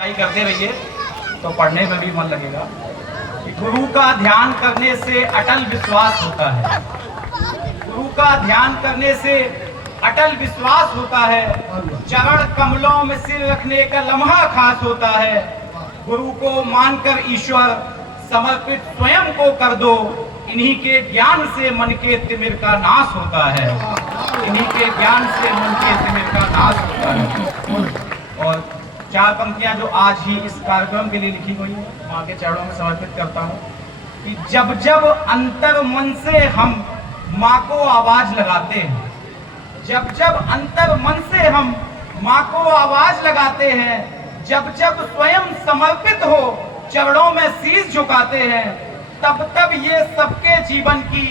करते रहिए तो पढ़ने में भी मन लगेगा। गुरु का ध्यान करने से अटल विश्वास होता है। गुरु का ध्यान करने से अटल विश्वास होता है। चरण कमलों में सिर रखने का लम्हा खास होता है। गुरु को मानकर ईश्वर समर्पित स्वयं को कर दो। इन्हीं के ज्ञान से मन के तिमिर का नाश होता है। इन्हीं के ज्ञान से मन के तिमिर का नाश होता है। और चार पंक्तियां जो आज ही इस कार्यक्रम के लिए लिखी गई है, माँ के चरणों में समर्पित करता हूँ कि जब जब अंतर मन से हम माँ को आवाज लगाते हैं, जब जब अंतर मन से हम माँ को आवाज लगाते हैं, जब जब स्वयं समर्पित हो चरणों में शीश झुकाते हैं, तब तब ये सबके जीवन की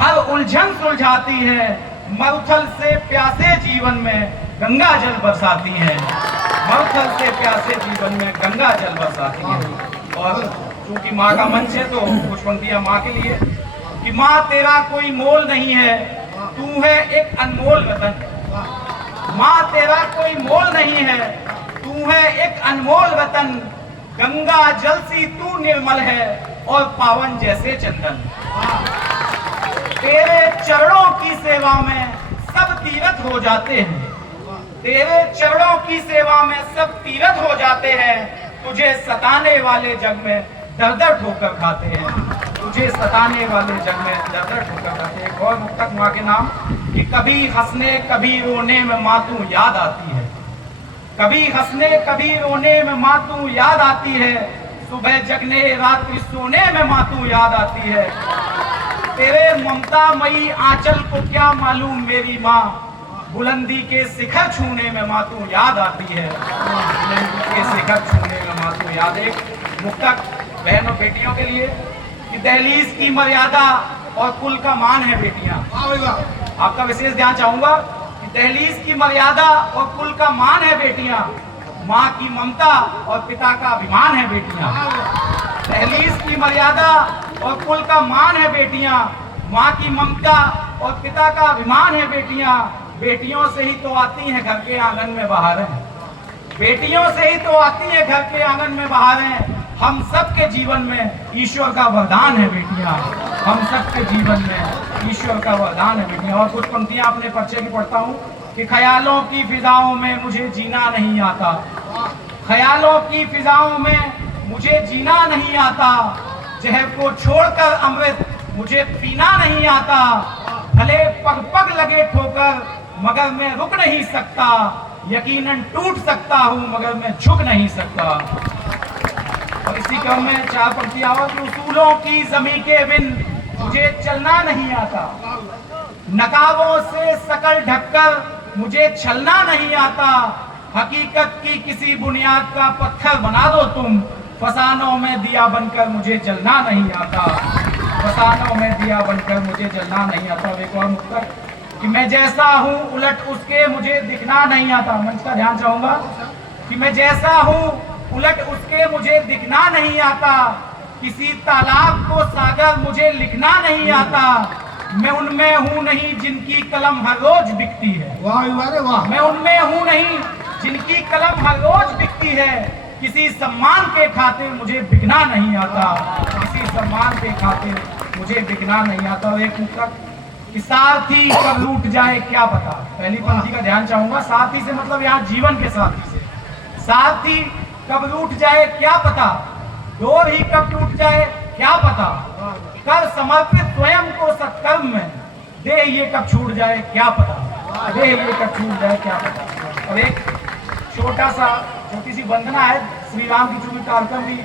हर उलझन सुलझाती है। मरुथल से प्यासे जीवन में गंगा जल बरसाती है। मरुथल से प्यासे जीवन में गंगा जल बरसाती है। और चूंकि माँ का मंच है तो कुछ पंक्तियां माँ के लिए कि माँ तेरा कोई मोल नहीं है, तू है एक अनमोल रतन। माँ तेरा कोई मोल नहीं है, तू है एक अनमोल रतन। गंगा जल सी तू निर्मल है और पावन जैसे चंदन। तेरे चरणों की सेवा में सब तीर्थ हो जाते हैं। तेरे चरणों की सेवा में सब तीर्थ हो जाते हैं। तुझे सताने वाले जग में दर दर ठोकर खाते हैं। तुझे सताने वाले जग में दर दर ठोकर खाते हैं। और मुक्तक माँ के नाम कि कभी हंसने कभी रोने में माँ तू याद आती है। कभी हंसने कभी रोने में माँ तू याद आती है। सुबह जगने रात्रि सोने में माँ तू याद आती है। तेरे ममता मई आंचल को क्या मालूम मेरी माँ, बुलंदी के शिखर छूने में माँ तू याद आती है। बुलंदी के शिखर छूने में माँ तू याद। एक मुक्तक बहनों बेटियों के लिए कि दहलीज की मर्यादा और कुल का मान है बेटियां। आपका विशेष ध्यान चाहूंगा कि दहलीज की मर्यादा और कुल का मान है बेटियां। माँ की ममता और पिता का अभिमान है बेटियां। दहलीज की मर्यादा और कुल का मान है बेटियां। माँ की ममता और पिता का अभिमान है बेटियां। बेटियों से ही तो आती हैं घर के आंगन में बहारें। बेटियों से ही तो आती हैं घर के आंगन में बहारें। हम सबके जीवन में ईश्वर का वरदान है बेटियां। हम सबके जीवन में ईश्वर का वरदान है बेटियां। और कुछ पंक्तियां अपने पर्चे की पढ़ता हूँ कि ख्यालों की फिजाओं में मुझे जीना नहीं आता। ख्यालों की फिजाओं में मुझे जीना नहीं आता। जहर को छोड़कर अमृत मुझे पीना नहीं आता। भले पग पग लगे ठोकर मगर मैं रुक नहीं सकता। यकीनन टूट सकता हूँ मगर मैं झुक नहीं सकता। और इसी क्रम में चार पंक्तियां और कि उसूलों की जमी के बिन मुझे चलना नहीं आता। नकाबों से शकल ढककर मुझे छलना नहीं आता। हकीकत की किसी बुनियाद का पत्थर बना दो तुम। फसानों में दिया बनकर मुझे जलना नहीं आता। फसानों में दिया बनकर मुझे जलना नहीं आता। एक और मुक्तक कि मैं जैसा हूँ उलट उसके मुझे दिखना नहीं आता। मंच का ध्यान चाहूंगा कि मैं जैसा हूँ उलट उसके मुझे दिखना नहीं आता। किसी तालाब को सागर मुझे लिखना नहीं आता। मैं उनमें हूँ नहीं जिनकी कलम हर रोज बिकती है। वाह। मैं उनमें हूँ नहीं जिनकी कलम हर रोज बिकती है। किसी सम्मान के खातिर मुझे बिकना नहीं आता। किसी सम्मान के खातिर मुझे बिकना नहीं आता। और एक मुक्तक कि साथी कब लूट जाए क्या पता। पहली पंक्ति का ध्यान चाहूंगा। साथी से मतलब यहाँ जीवन के साथी से। साथी कब लूट जाए क्या पता। डोर ही कब टूट जाए क्या पता। कर समर्पित स्वयं को सत्कर्म में, देह ये कब छूट जाए क्या पता। देह ये कब छूट जाए क्या पता। और एक छोटी सी वंदना है श्री राम की, चूंकि कार्यक्रम भी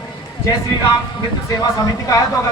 जय श्री राम मित्र सेवा समिति का है तो अगर